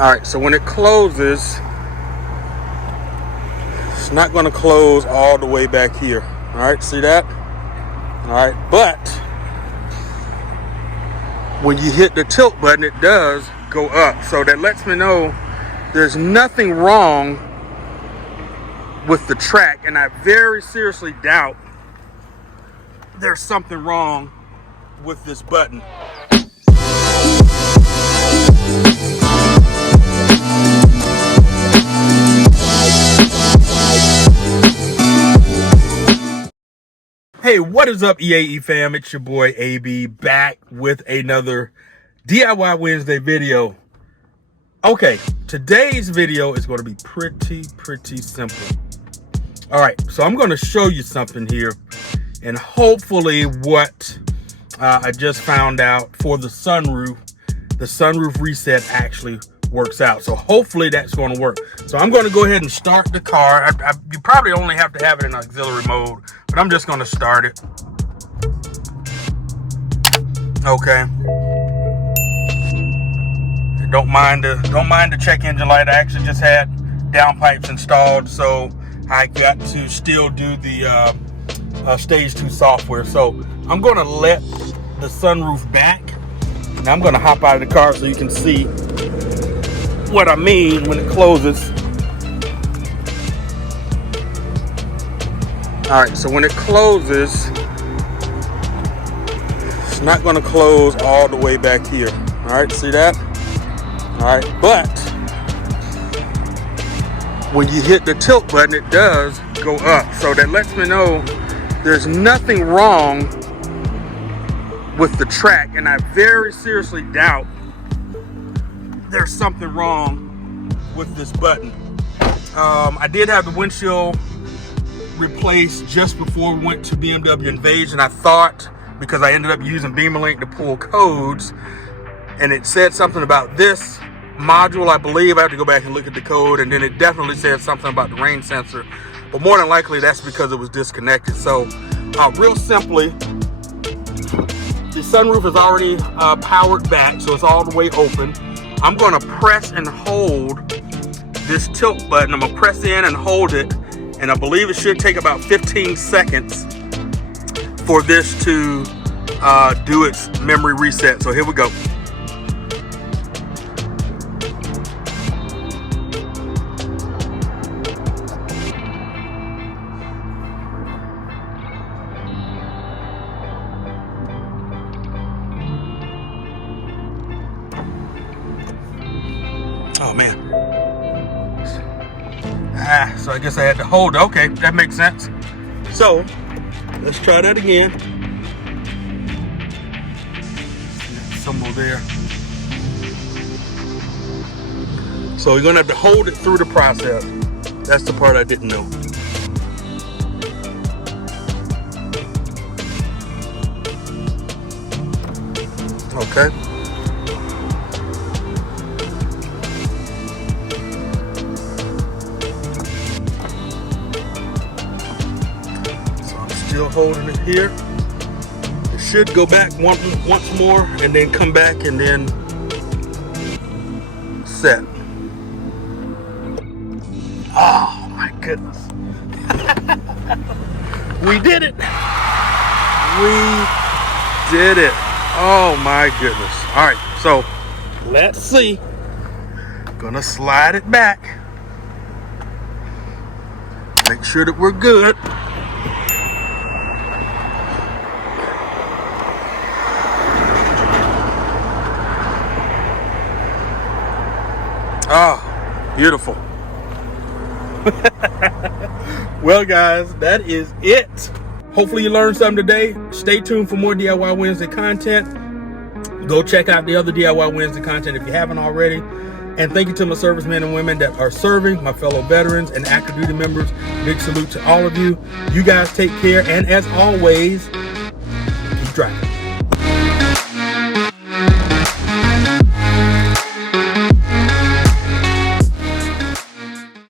All right, so when it closes, it's not going to close all the way back here. All right, see that? All right, but when you hit the tilt button, it does go up. So that lets me know there's nothing wrong with the track, and I very seriously doubt there's something wrong with this button. Hey, what is up, EAE fam? It's your boy AB back with another DIY Wednesday video. Okay, today's video is going to be pretty simple. All right, so I'm going to show you something here, and hopefully what I just found out for the sunroof reset actually works out. So hopefully that's going to work. So I'm going to go ahead and start the car. You probably only have to have it in auxiliary mode, but I'm just going to start it. Okay. Don't mind the check engine light. I actually just had downpipes installed, so I got to still do the stage 2 software. So I'm going to let the sunroof back, and I'm going to hop out of the car so you can see what I mean when it closes. All right, so when it closes, it's not going to close all the way back here. All right, see that? All right, but when you hit the tilt button, it does go up. So that lets me know there's nothing wrong with the track, and I very seriously doubt there's something wrong with this button. I did have the windshield replaced just before we went to BMW Invasion. I thought, because I ended up using BeamerLink to pull codes, and it said something about this module, I believe. I have to go back and look at the code, and then it definitely said something about the rain sensor, but more than likely that's because it was disconnected. So real simply, the sunroof is already powered back, so it's all the way open. I'm going to press and hold this tilt button. I'm going to press in and hold it, and I believe it should take about 15 seconds for this to do its memory reset. So here we go. Oh man. So I guess I had to hold. Okay, that makes sense. So let's try that again. That symbol there. So you're gonna have to hold it through the process. That's the part I didn't know. Okay. Still holding it here. It should go back once more and then come back and then set. Oh my goodness. We did it. We did it. Oh my goodness. All right, so let's see. Gonna slide it back. Make sure that we're good. Oh, beautiful. Well, guys, that is it. Hopefully you learned something today. Stay tuned for more DIY Wednesday content. Go check out the other DIY Wednesday content if you haven't already. And thank you to my servicemen and women that are serving, my fellow veterans and active duty members. Big salute to all of you. You guys take care. And as always, keep driving.